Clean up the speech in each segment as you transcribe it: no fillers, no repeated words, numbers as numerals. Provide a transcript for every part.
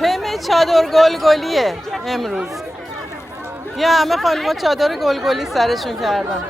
تم چادر گلگلیه امروز. یه همه خانوما چادر گلگلی سرشون کردن.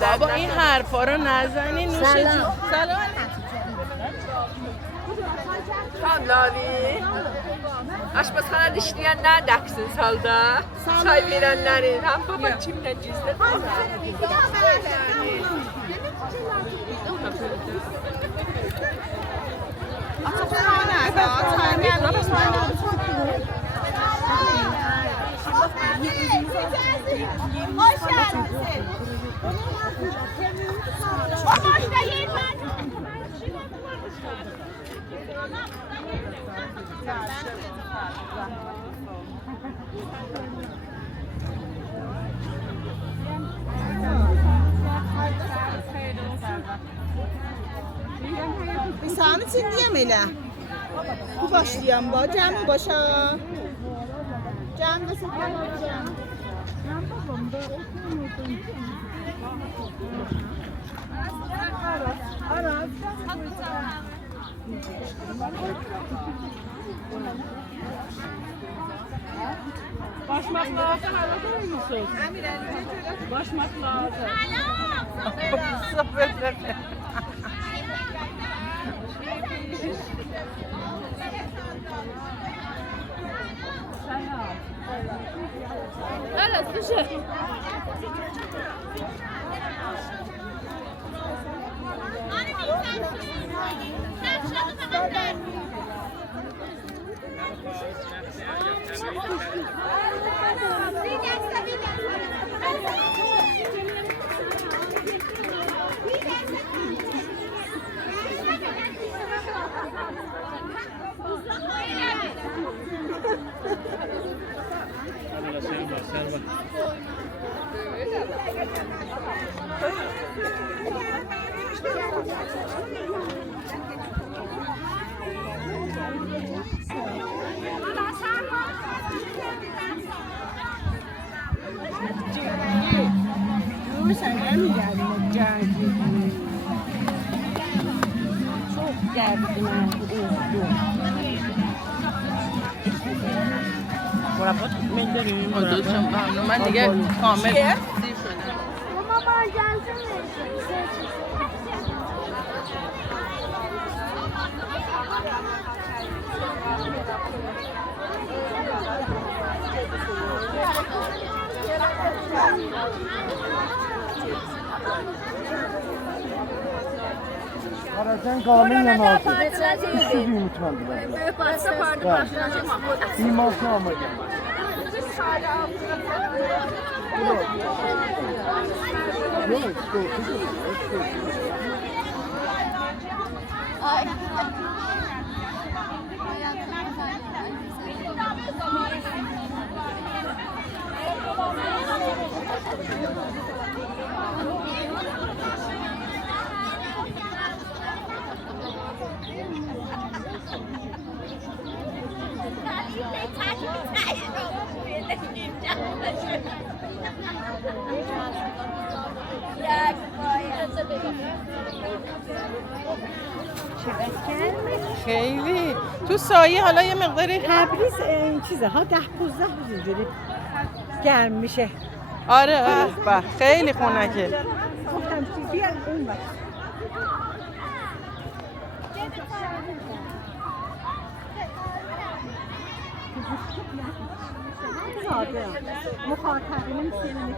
بابا این حرفا رو نزنی. سلام. Xan Lavi, aşpazxana işləyən nə dəqsin salda? Çay verənlərin, həm baba kimlə gizlət? Hoş geldiniz. İnsanı çindiyəm elə. Bu başlayam ba, cəm başa. Cəm də səfərəcəm. Aras. Başmak lazım, arada musunuz? Başmak lazım. Aras, dışı. من دیگه کامل سیر شده. Sen kahvenin yanına alsın. Üstü büyümüş ben. Böyük başda pardı başlanacaq. İması almayacağım. Ay. خیلی تو سایه حالا یه مقداری تبریز این چیزه ها 10-15 روز اینجوری گرم میشه. آره به خیلی خنکه. گفتم بیار اون وقت مخاطبین سیمه